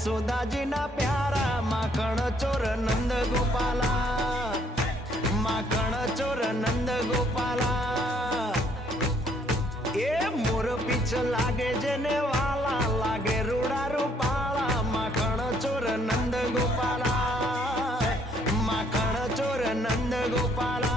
यशोदाजी ना प्यारा माखण चोर नंद गोपाला, माखण चोर नंद गोपाला। ए मोर पीछ लागे जेने वाला लागे रूड़ा रूपाला, माखण चोर नंद गोपाला, माखण चोर नंद गोपाला।